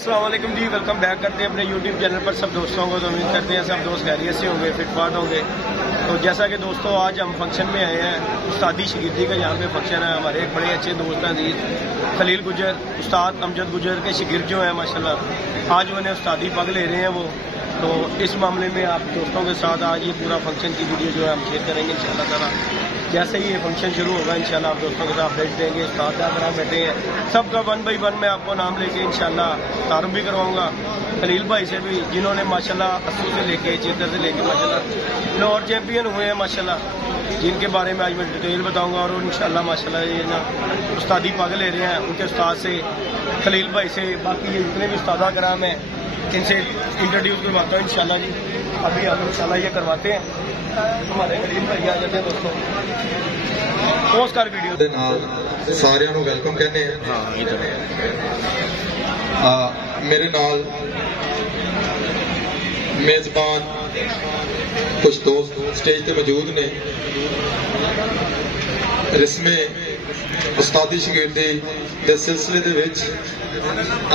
अस्सलाम वालेकुम जी, welcome back करते हैं अपने यूट्यूब चैनल पर सब दोस्तों को। तो उम्मीद करते हैं सब दोस्त खैरियत से होंगे, फिटफाट होंगे। तो जैसा कि दोस्तों आज हम फंक्शन में आए हैं, उस्तादी शकीर्दी का यहाँ पे फंक्शन है। हमारे एक बड़े अच्छे दोस्त हैं अजीज खलील गुजर, उस्ताद अमजद गुजर के शागिर्द जो हैं माशाल्लाह, आज उन्हें उस्तादी पग ले रहे हैं वो। तो इस मामले में आप दोस्तों के साथ आज ये पूरा फंक्शन की वीडियो जो है हम शेयर करेंगे इंशाल्लाह ताला। जैसे ही ये फंक्शन शुरू होगा इंशाल्लाह आप दोस्तों के साथ अपडेट देंगे। उस्ताद तरह बैठे हैं, सबका 1 बाई 1 मैं आपको नाम लेके इंशाल्लाह तारुफ भी करवाऊंगा। खलील भाई से भी, जिन्होंने माशाल्लाह 80 से लेके 76 से लेके माशाल्लाह लाहौर चैंपियन हुए हैं माशाल्लाह, जिनके बारे में आज मैं डिटेल बताऊंगा। और इंशाल्लाह माशाल्लाह ये ना उस्तादी पग ले रहे हैं उनके उस्ताद से, खलील भाई से, बाकी ये जितने भी उस्तादा कराम हैं इनसे इंट्रोड्यूस करवाता हूँ इंशाल्लाह जी। अभी हम इंशाल्लाह ये करवाते हैं। हमारे खलील भाई आ जाते हैं दोस्तों, पोस्टकार वीडियो ਦੇ ਨਾਲ ਸਾਰਿਆਂ ਨੂੰ ਵੈਲਕਮ ਕਹਿੰਦੇ ਆ। ਮੇਰੇ ਨਾਲ ਮੇਜ਼ਬਾਨ ਕੁਝ ਦੋਸਤ ਸਟੇਜ ਤੇ ਮੌਜੂਦ ਨੇ। ਰਸਮੇ ਉਸਤਾਦੀ ਸ਼ਾਗਿਰਦੀ ਦੇ ਸਿਲਸਿਲੇ ਦੇ ਵਿੱਚ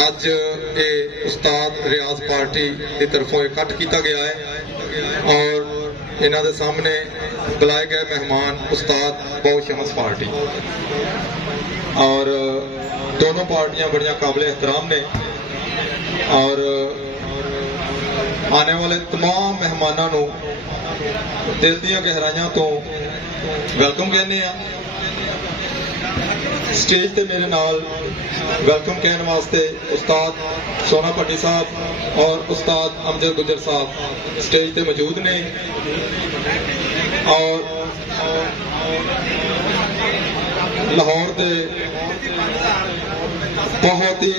ਅੱਜ ਇਹ ਉਸਤਾਦ ਰਿਆਜ਼ ਪਾਰਟੀ ਦੀ ਤਰਫੋਂ ਇਕੱਠ ਕੀਤਾ ਗਿਆ ਹੈ ਔਰ इन्हों के सामने बुलाए गए मेहमान उस्ताद बहु शमस पार्टी और दोनों पार्टियां बड़िया काबिल एहतराम ने और आने वाले तमाम मेहमानों को दिल दी गहराइयां तो वेलकम कहने। स्टेज ते मेरे नाल वेलकम कहने वास्ते उस्ताद सोना भट्टी साहब और उस्ताद अमजद गुजर साहब स्टेज ते मौजूद ने और लाहौर के बहुत ही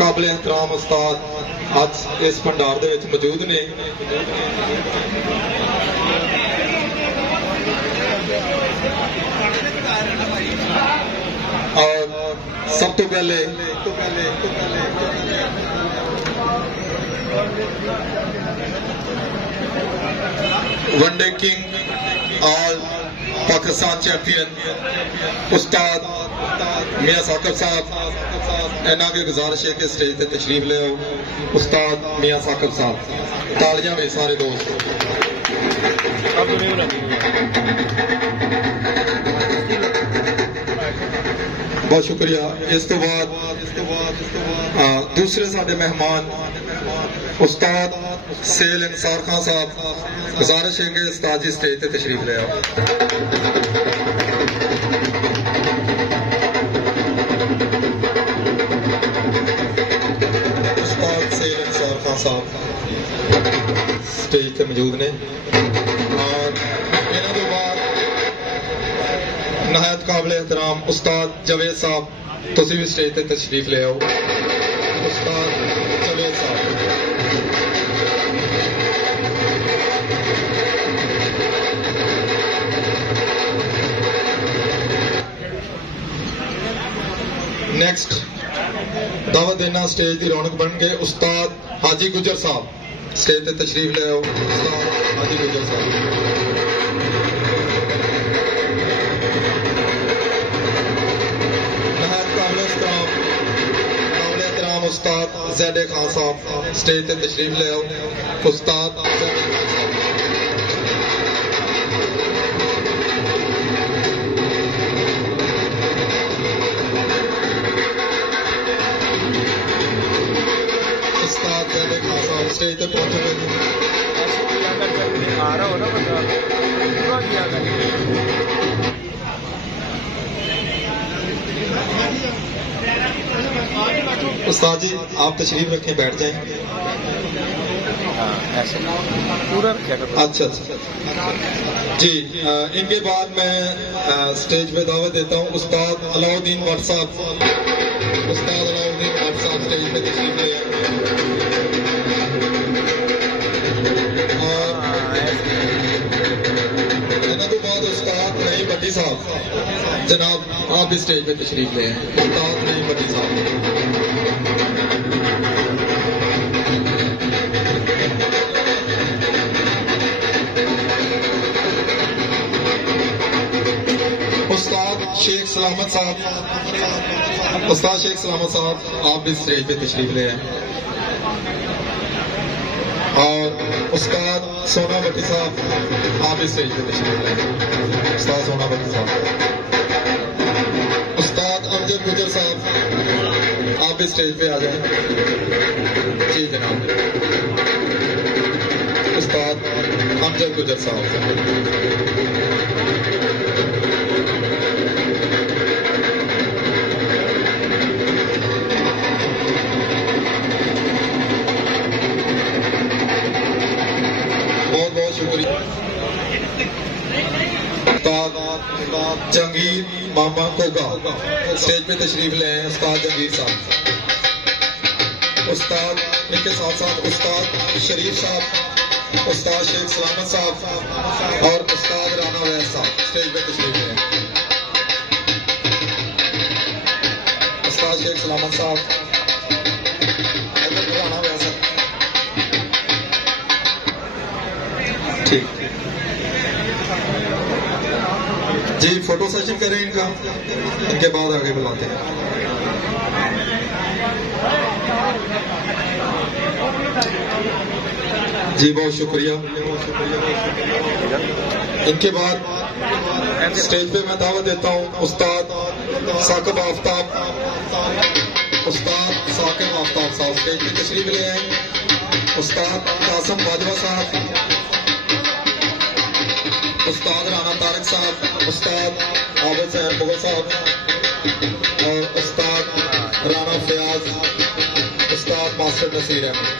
काबिल एहतराम उस्ताद आज इस भंडार दे विच मौजूद ने। और सब तो पहले one day king all Pakistan champion उस्ताद मियां साकिब साहब, इन्हों की गुजारिश है कि स्टेज पर तशरीफ ले आओ। उस्ताद मियां साकिब साहब, तालियां में सारे दोस्त। बहुत शुक्रिया। इस तो बाद दूसरे साडे मेहमान उस्ताद सेल इंसार खान साहब, गुजारिश है कि उस्ताद जी स्टेज पे तशरीफ ले आओ। उस्ताद सेल इंसार खान साहब स्टेज पे मौजूद ने और इन्हों के बाद नहायत काबिल एहतराम उस्ताद जवेद साहब, तुसी भी स्टेज पे तशरीफ ले आओ। उस्ताद जवेद साहब, नेक्स्ट दावत देना स्टेज की रौनक बन गए उस्ताद हाजी गुजर साहब, स्टेज पे तशरीफ ले आओ। उस्ताद हाजी गुजर साहब, उस्ताद ज़ैड खान साहब स्टेज पे तशरीफ ले आओ। उस्ताद ज़ैड खान साहब स्टेज पे पहुंचे आ रहा हो ना बंदा पूरा किया करें। उस्ताद जी आप तशरीफ रखें, बैठ जाएं। ऐसे पूरा रखा करो। अच्छा जी। इनके बाद मैं स्टेज पे दावत देता हूँ उस्ताद अलाउद्दीन भट्ट साहब। उस्ताद अलाउद्दीन भट्ट साहब स्टेज पे तशरीफ ले और इन्हों के बाद उस्ताद नईम भट्टी साहब, जनाब आप भी स्टेज पे तशरीफ ले आए। उस्ताद नईम भट्टी साहब, शेख सलामत साहब, उस्ताद शेख सलामत साहब आप भी स्टेज पे तशरीफ ले आए। और उस्ताद सोना भट्टी साहब आप भी स्टेज पे तशरीफ ले आए। उस्ताद सोना भट्टी साहब, उस्ताद अमजद गुजर साहब आप भी स्टेज पे आ जाए। जी जनाब, उस्ताद अमजद गुजर साहब। जहांगीर मामा कोगा स्टेज पे तशरीफ ले आए। उस्ताद जहांगीर साहब, उस्ताद इनके साथ साथ उस्ताद शरीफ साहब, उस्ताद शेख सलामत साहब और उस्ताद राना वैस साहब स्टेज पे तशरीफ ले आए। उस्ताद शेख सलामत साहब, राना वैस साहब, ठीक जी। फोटो सेशन करें इनका, इनके बाद आगे बुलाते हैं। जी बहुत शुक्रिया। इनके बाद स्टेज पे मैं दावत देता हूँ उस्ताद साकिब आफ्ताब, उस्ताद साकिब आफ्ताब साहब स्टेज पे तशरीफ ले आए। उस्ताद कासिम बाजवा साहब, उस्ताद राना तारक साहब, उस्ताद आबिद सैन मुगल साहब और उस्ताद राना फयाज, उस्ताद मास्टर नसीर अहमद।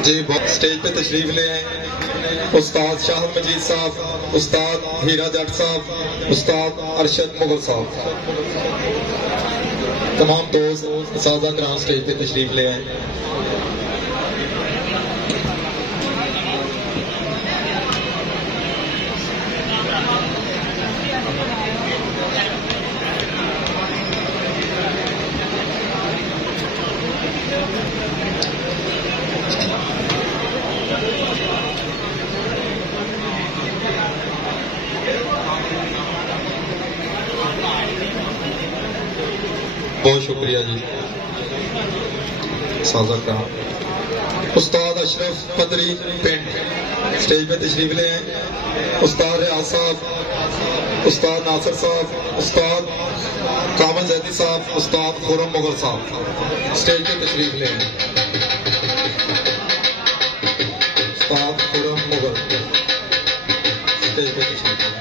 जी स्टेज पे तशरीफ ले आए उस्ताद शाह मजीद साहब, उस्ताद हीरा जट साहब, उस्ताद अरशद मुगल साहब, तमाम दोस्त सादा कराम स्टेज पे तशरीफ ले आए। बहुत शुक्रिया जी साजा का। उस्ताद अशरफ पदरी पिंड स्टेज पे तशरीफ ले आए। उस्ताद रियाज साहब, उस्ताद नासिर साहब, उस्ताद कामल जैदी साहब, उस्ताद खुरम मुगल साहब स्टेज पे तशरीफ ले आए। उस्ताद खुरम मुगल स्टेज पे तशरीफ ले आए।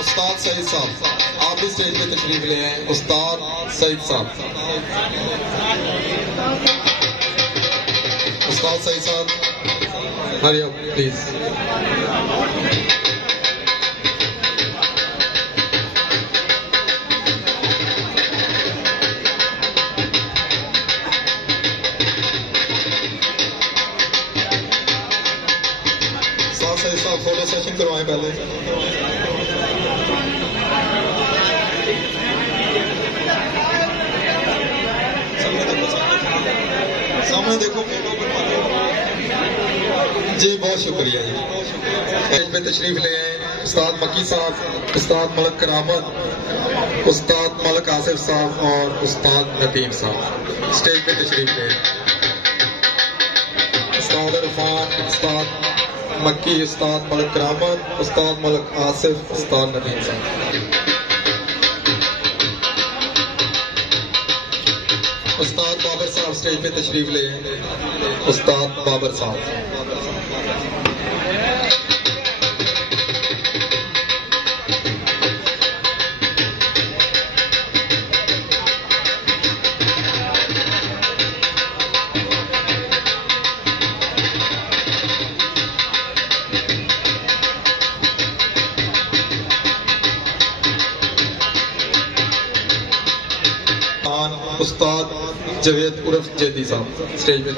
उस्ताद सईद साहब आप भी स्टेज पे तशरीफ ले आए। उस्ताद सईद साहब, उस्ताद सईद साहब हरी अप प्लीज। उस्ताद सईद साहब फोटो सेशन करवाएं पहले। सामने देखो जी, बहुत शुक्रिया जी। स्टेज पे तशरीफ ले आए उस्ताद मक्की साहब, उस्ताद मलक करामत, उस्ताद मलक आसिफ साहब और उस्ताद नदीम साहब स्टेज पे तशरीफ ले आए। उस्ताद इरफान, उस्ताद मक्की, उस्ताद मलक करामत, उस्ताद मलक आसिफ, उस्ताद नदीम साहब। उस्ताद बाबर साहब स्टेज पे तशरीफ ले आए। उस्ताद बाबर साहब, उस्ताद जवेद उर्फ जेदी साहब स्टेज पे।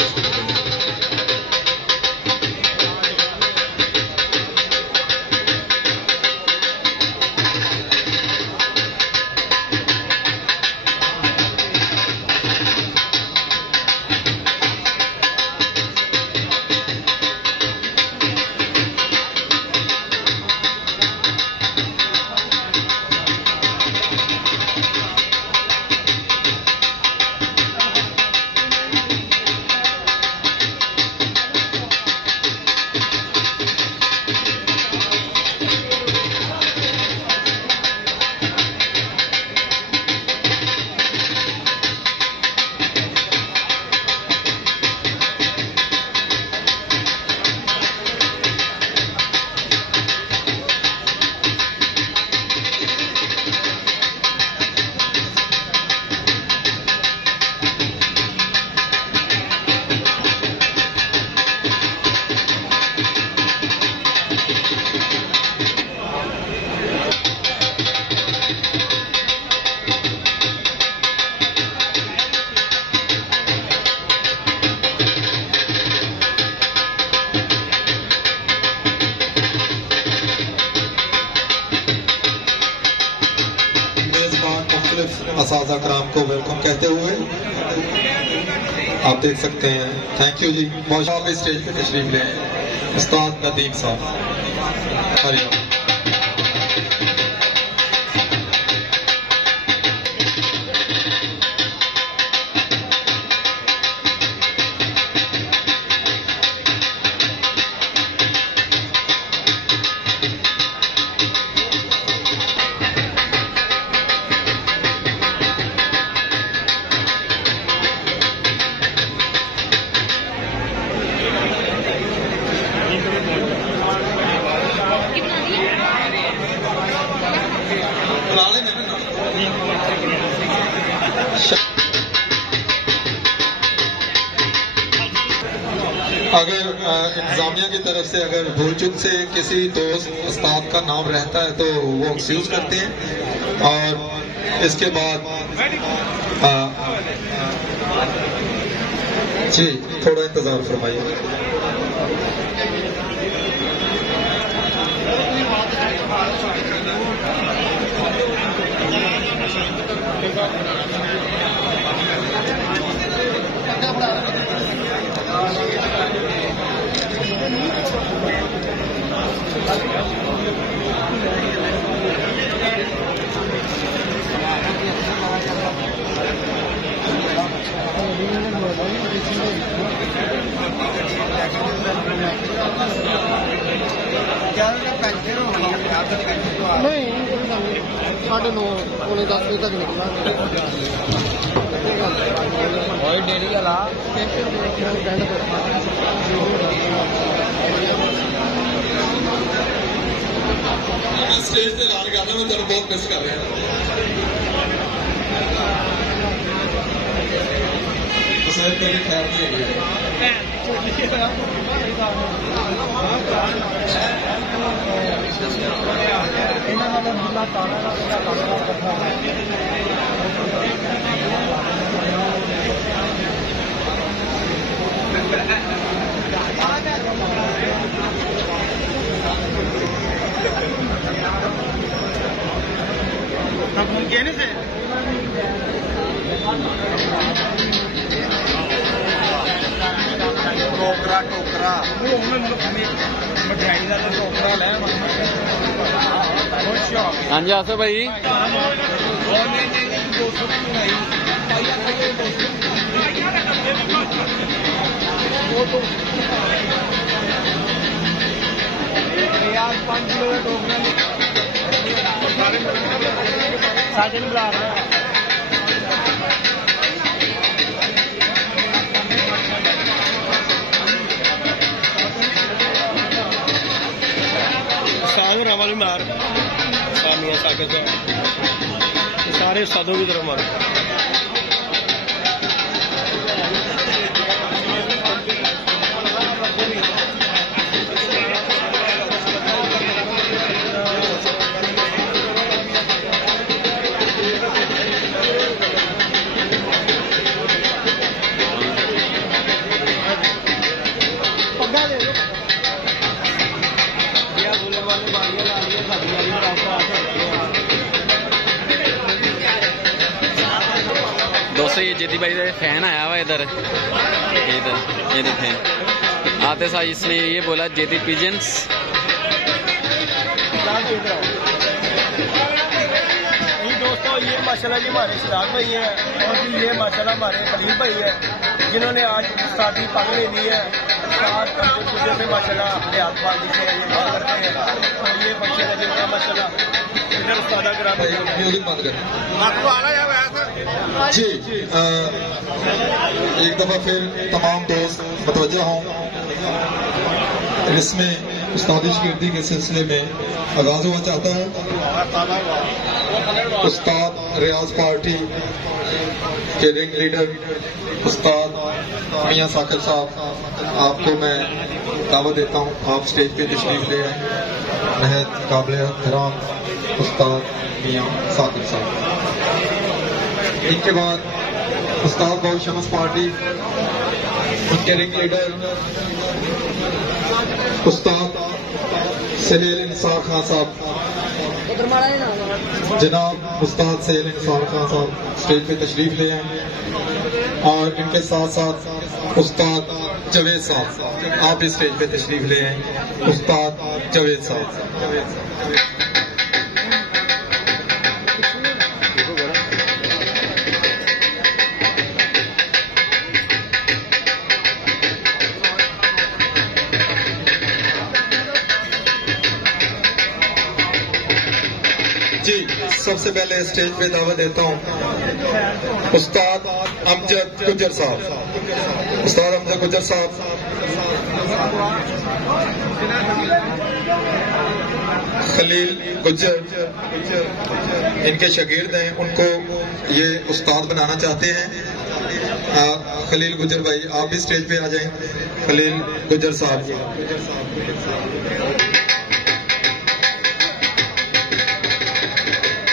असाज़ा कराम को वेलकम कहते हुए आप देख सकते हैं। थैंक यू जी। बहुत स्टेज पे तशरीफ ले उस्ताद नदीम साहब। हरियाणा अगर इंतजामिया की तरफ से अगर भूल चूक से किसी दोस्त उस्ताद का नाम रहता है तो वो एक्सक्यूज करते हैं। और इसके बाद जी थोड़ा इंतजार फरमाइए। नहीं 9:30 10 बजे तक निकलना डेली वाला स्टेज से लाल गाना में तेरे बहुत मिस कर रहे हैं। तो सर कभी खैर नहीं कहने से टोकरा टोकरा मिठाई का टोकरा ले हाँ जी आसो भाई साजन बुला रहा है। वाली मार सामिया साकिब सारे उस्तादों की तरफ मारो। दोस्तों ये जेदी भाई का फैन आया हुआ इधर ये देखें। आते साथ इसने ये बोला जेदी पिजन्स। दोस्तों ये माशाल्लाह जी हमारे सिराज भाई हैं और ये माशाल्लाह हमारे खलील भाई हैं जिन्होंने आज शादी पग ले ली है। दूसरे से माशाल्लाह अपने हाथ पार्टी से ये बात करते हैं और ये बच्चे लगे हुए माशाल्लाह इधर सादा करा म्यूजिक बंद कर जी। एक दफा फिर तमाम दोस्त मतवज्जा हों, इसमें उस्तादी शिगिर्दी के सिलसिले में आगाज हुआ चाहता है। उस्ताद रियाज पार्टी के रिंग लीडर उस्ताद मियां साकिब साहब, आपको मैं दावत देता हूं, आप स्टेज पे तशरीफ ले आए। नहायत काबिल एहतराम उस्ताद मियां साकिब साहब। इनके बाद उस्ताद बहुत शमस पार्टी उनके रिंग लीडर उस्ताद सहेल इंसार खान साहब, जनाब उस्ताद सहेल इंसार खान साहब स्टेज पे तशरीफ ले आए। और इनके साथ साथ उस्ताद जावेद साहब, आप इस स्टेज पे तशरीफ ले आए। उस्ताद जावेद साहब। जी, सबसे पहले स्टेज पे दावत देता हूँ उस्ताद अमजद गुजर साहब। उस्ताद अमजद गुजर साहब खलील गुजर इनके शागिर्द हैं, उनको ये उस्ताद बनाना चाहते हैं। खलील गुजर भाई आप भी स्टेज पे आ जाएं। खलील गुजर साहब।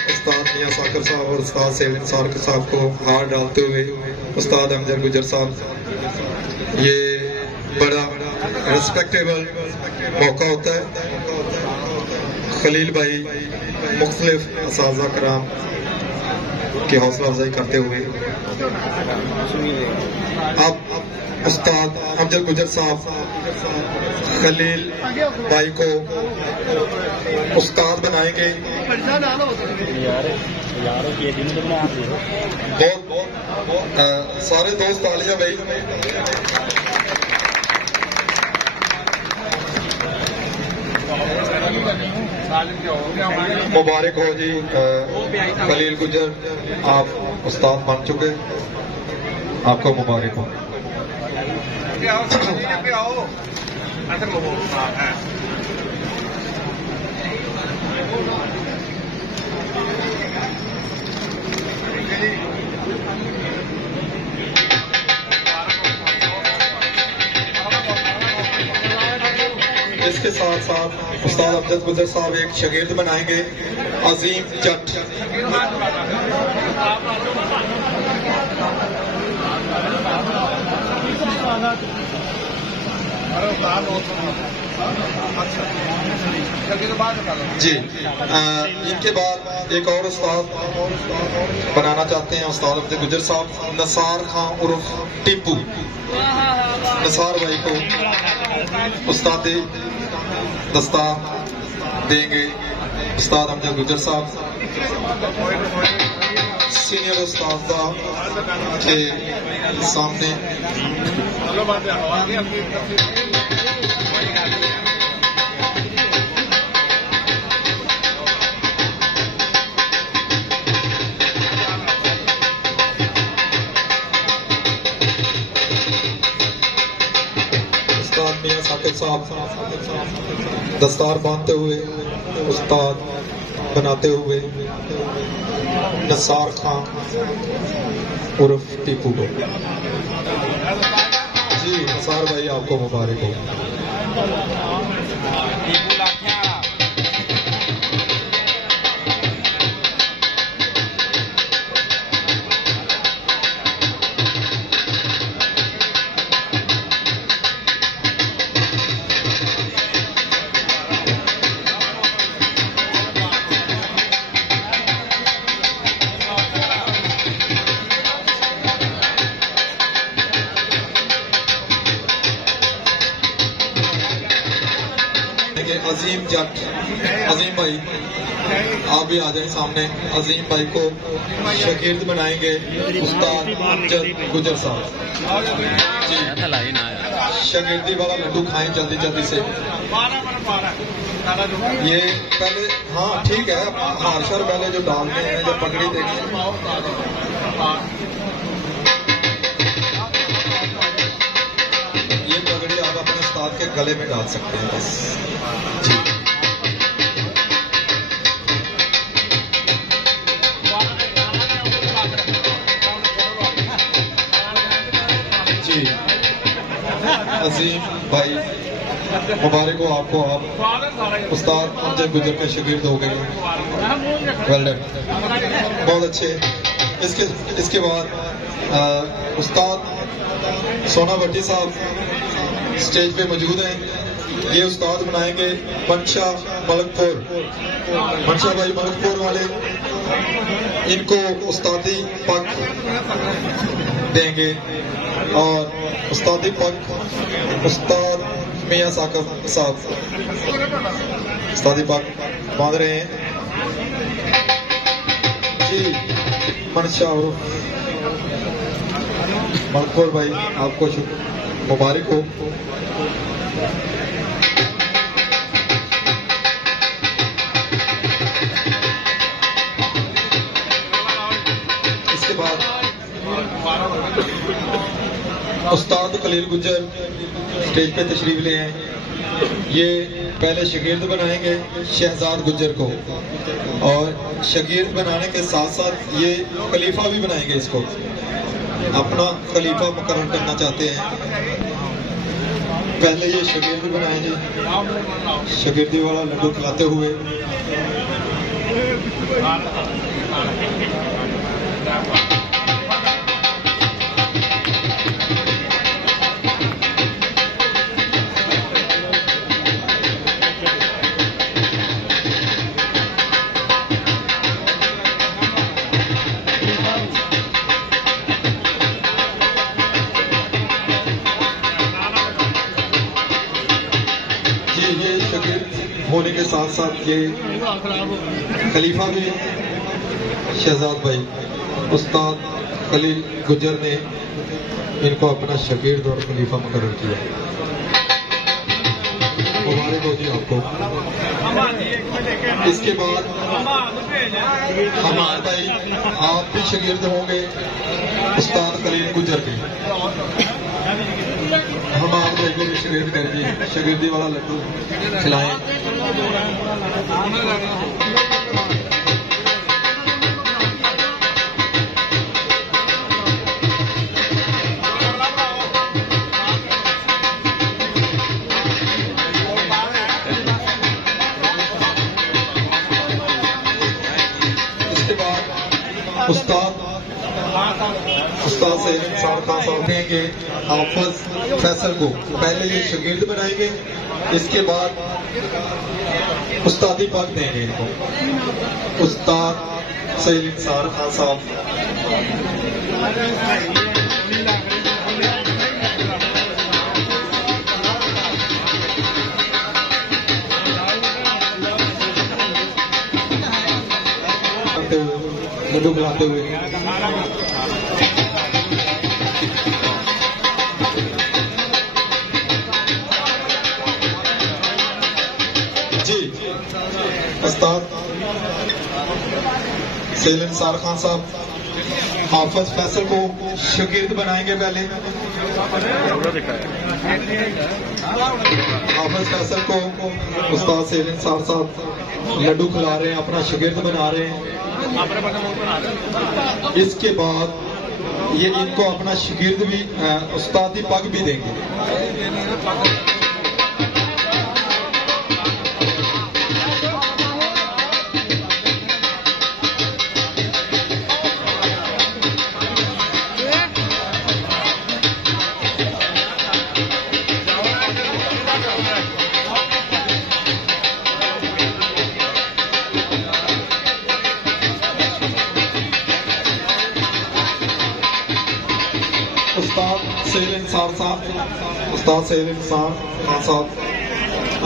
उस्ताद मियां साकिब साहब और उस्ताद सैयद इंसार साहब को हार डालते हुए उस्ताद अमजद गुजर साहब, ये बड़ा रिस्पेक्टेबल मौका होता है। खलील भाई मुख्तलिफ असातिज़ा कराम की हौसला अफजाई करते हुए अब उस्ताद अमजद गुजर साहब खलील भाई को उस्ताद बनाएंगे। बहुत सारे दोस्त तालियां भाई। मुबारक हो जी खलील गुजर, आप उस्ताद बन चुके, आपको मुबारक हो। इसके साथ साथ उस्ताद अमजद गुजर साहब एक शागिर्द बनाएंगे, अजीम जट। जी, इनके बाद एक और उस्ताद बनाना चाहते हैं उस्ताद अमजद गुजर साहब, नसार खान उर्फ टिप्पू। नसार भाई को उस्ताद दस्ता देंगे उस्ताद अमजद गुजर साहब। सीनियर उस्ताद के सामने उस्ताद मियां साकिब साहब दस्तार बांधते हुए उस्ताद बनाते हुए नसार खान उर्फ टीपू को। जी नसार भाई आपको मुबारक हो। अजीम जट, अजीम भाई आप भी आ जाए सामने। अजीम भाई को शागिर्द बनाएंगे उस्ताद अमजद गुजर साहब जी। शागिर्दी वाला लड्डू खाएं जल्दी जल्दी से। ये पहले हाँ ठीक है, हारशर पहले जो डालते हैं जब पगड़ी देंगे। ये पगड़ी आप अपने उस्ताद के गले में डाल सकते हैं बस जी। अजीम भाई मुबारक हो आपको, आप उस्ताद अमजद गुजर के शागिर्द हो गए। वेल डन, बहुत अच्छे। इसके बाद उस्ताद सोना भट्टी साहब स्टेज पे मौजूद हैं। ये उस्ताद बनाएंगे मनशा मलकपुर, मनशा भाई मलकपुर वाले, इनको उस्तादी पग देंगे और उस्तादी पग उस्ताद मियां साकब साहब उस्तादी पग बांध रहे हैं जी। मनशा और मलकपुर भाई आपको मुबारक हो। इसके बाद उस्ताद खलील गुजर स्टेज पे तशरीफ ले आए। ये पहले शागिर्द बनाएंगे शहजाद गुजर को और शागिर्द बनाने के साथ साथ ये खलीफा भी बनाएंगे, इसको अपना खलीफा मुकर्रर करना चाहते हैं। पहले ये शागिर्द बनाएंगे, शागिर्दी वाला लड्डू खिलाते हुए। ये शागिर्द होने के साथ साथ ये खलीफा भी शहजाद भाई उस्ताद खलील गुजर ने इनको अपना शागिर्द और खलीफा मुकर्रर किया। मुबारक हो जी आपको। इसके बाद हमारे भाई आप भी शागिर्द होंगे उस्ताद खलील गुजर के। हम आप भाई को भी शागिर्द करेंगे, शागिर्दी वाला लड्डू खिलाएं। इसके बाद उस्ताद से इंसान खान साहब देंगे हाफिज फैसल को। पहले ये शागिर्द बनाएंगे, इसके बाद उस्तादी पग देंगे इनको उस्ताद से इंसान खान साहब। लड्डू खिलाते हुए जी। उस्ताद सेलिम सार खान साहब हाफिज फैसल को शागिर्द बनाएंगे। पहले हाफिज फैसल को उस्ताद सेलिम सार साहब लड्डू खिला रहे हैं, अपना शागिर्द बना रहे हैं। इसके बाद ये इनको अपना शागिर्द भी उस्तादी पग भी देंगे। उस्ताद सेलिम खान साहब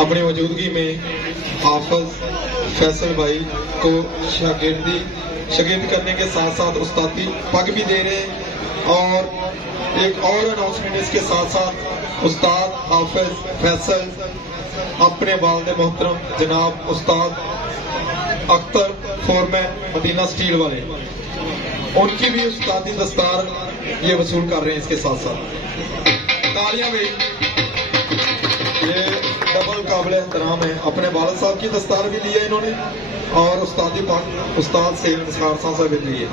अपनी मौजूदगी में हाफिज फैसल भाई को शागिर्द करने के साथ साथ उस्तादी पग भी दे रहे हैं। और एक और अनाउंसमेंट इसके साथ साथ उस्ताद हाफिज फैसल अपने वालिद मोहतरम जनाब उस्ताद अख्तर फोरमैन मदीना स्टील वाले, उनकी भी उस्तादी दस्तार ये वसूल कर रहे हैं। इसके साथ साथ तालियां भी, ये डबल काबिल एहतराम है। अपने वालिद साहब की दस्तार भी ली है इन्होंने और उस्तादी पाक उस्ताद से निसार साहब भी ली है।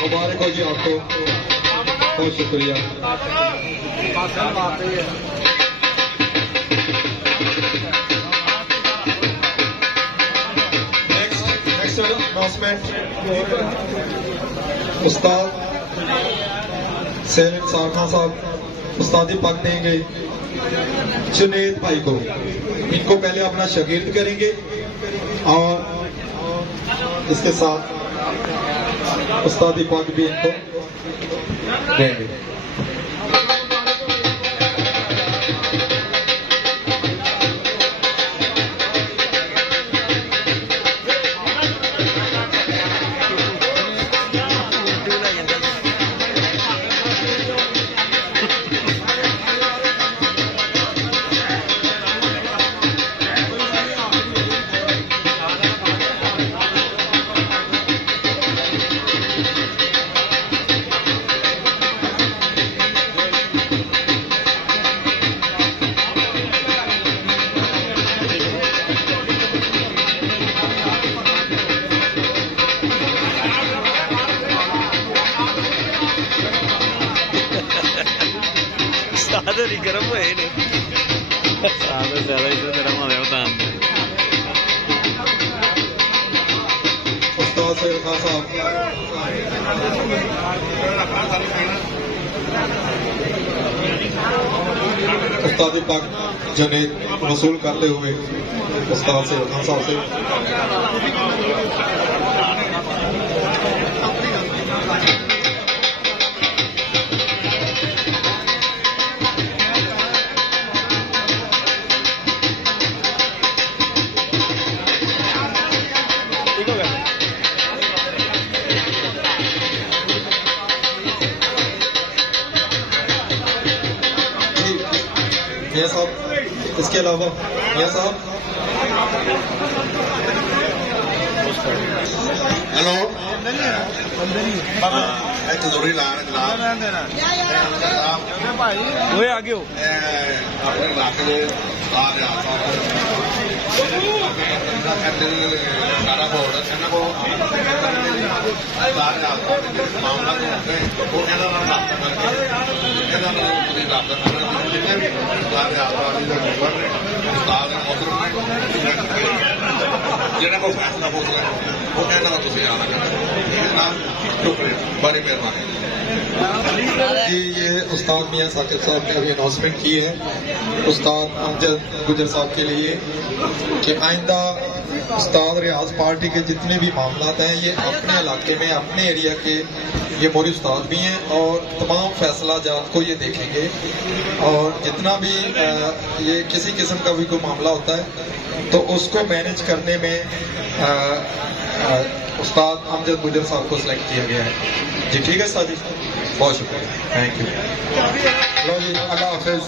मुबारक हो जी आपको, बहुत शुक्रिया। नेक्स्ट अनाउंसमेंट उस्ताद सैयद निसार खान साहब उस्तादी पग देंगे जुनेद भाई को। इनको पहले अपना शागिर्द करेंगे और इसके साथ उस्तादी पग भी इनको देंगे। गर्म हुए ज्यादा इधर गर्म हो रहा होता उस्ताद सैयद खान साहब उस्तादी पग जुनेद वसूल करते हुए उस्ताद सैयद खान साहब से मियां साहब, इसके अलावा मियां साहब, हेलो तंदूरी ला वो आगे हो अपने इलाके में आ रहा सारा बोर्ड ਇਹਨਾਂ को सारे मामला वो कहना कहना पूरी रात जितने भी सारे जिन्हें को फैसला हो वो कहना तुम आना शुक्रिया, बड़ी मेहरबानी जी। ये उस्ताद मियां साकिब साहब ने अभी अनाउंसमेंट की है उस्ताद अमजद गुजर साहब के लिए कि आइंदा उस्ताद रियाज पार्टी के जितने भी मामला हैं ये अपने इलाके में अपने एरिया के ये मोरी उस्ताद भी हैं और तमाम फैसला जात को ये देखेंगे और जितना भी ये किसी किस्म का भी कोई मामला होता है तो उसको मैनेज करने में उस्ताद अमजद गुजर साहब को सिलेक्ट किया गया है। जी ठीक है साजी, बहुत शुक्रिया, थैंक यू। लो जी, अल्लाह हाफिज।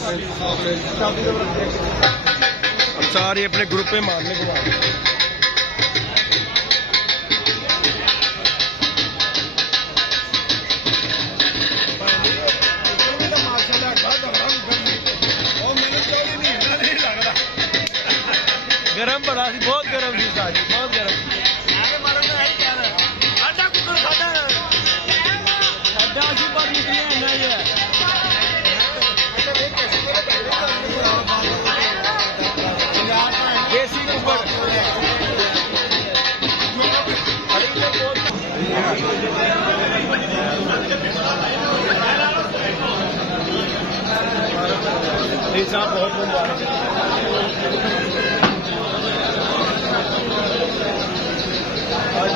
अब सारे अपने ग्रुप में मारने को मार गरम बड़ा सी, बहुत गरम थी साजी, बहुत गरम साहब बहुत मुबारक आज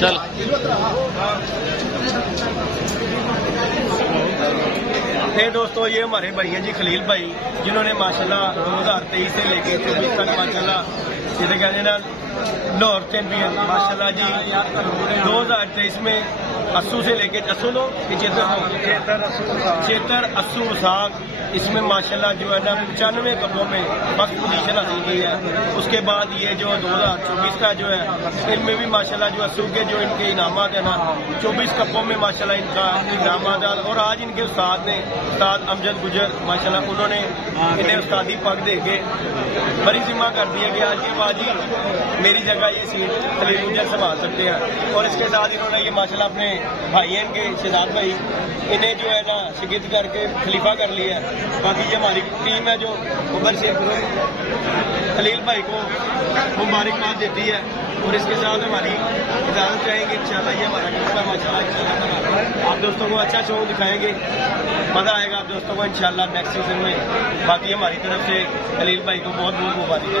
चल दोस्तों, ये हमारे भाई हैं जी खलील भाई, जिन्होंने माशाल्लाह 2023 से लेके 24 तक माशाल्लाह जिसे कहते ना लाहौर चैंपियन माशाल्लाह जी 2023 में अस्सू से लेके चेतर अस्सू वसाक इसमें माशाल्लाह जो है ना 95 कपों में फर्स्ट पोजीशन हासिल की है। उसके बाद ये जो 2024 का जो है इनमें भी माशाल्लाह जो अस्सू के जो इनके इनामात है ना 24 कपों में माशाल्लाह इनका इनामात है। और आज इनके उस्ताद ने उस्ताद अमजद गुजर माशाल्लाह उन्होंने इन्हें उस्तादी पग दे के बड़ी जिम्मा कर दिया कि आज ये बाजी मेरी जगह ये सीट खलील गुजर संभाल सकते हैं। और इसके साथ इन्होंने ये माशाल्लाह अपने भाई हैं इनके शहजाद भाई, इन्हें जो है ना शिगिद करके खलीफा कर लिया है। बाकी ये हमारी टीम है जो उबर से खलील भाई को मुबारकबाद देती है। और इसके साथ हमारी इजाजत चाहेंगे इंशाल्लाह। ये हमारा किस्सा माशाल्लाह आप दोस्तों को अच्छा शो दिखाएंगे, मजा आएगा आप दोस्तों को इंशाल्लाह नेक्स्ट सीजन में। बाकी हमारी तरफ से खलील भाई को बहुत बहुत मुबारक।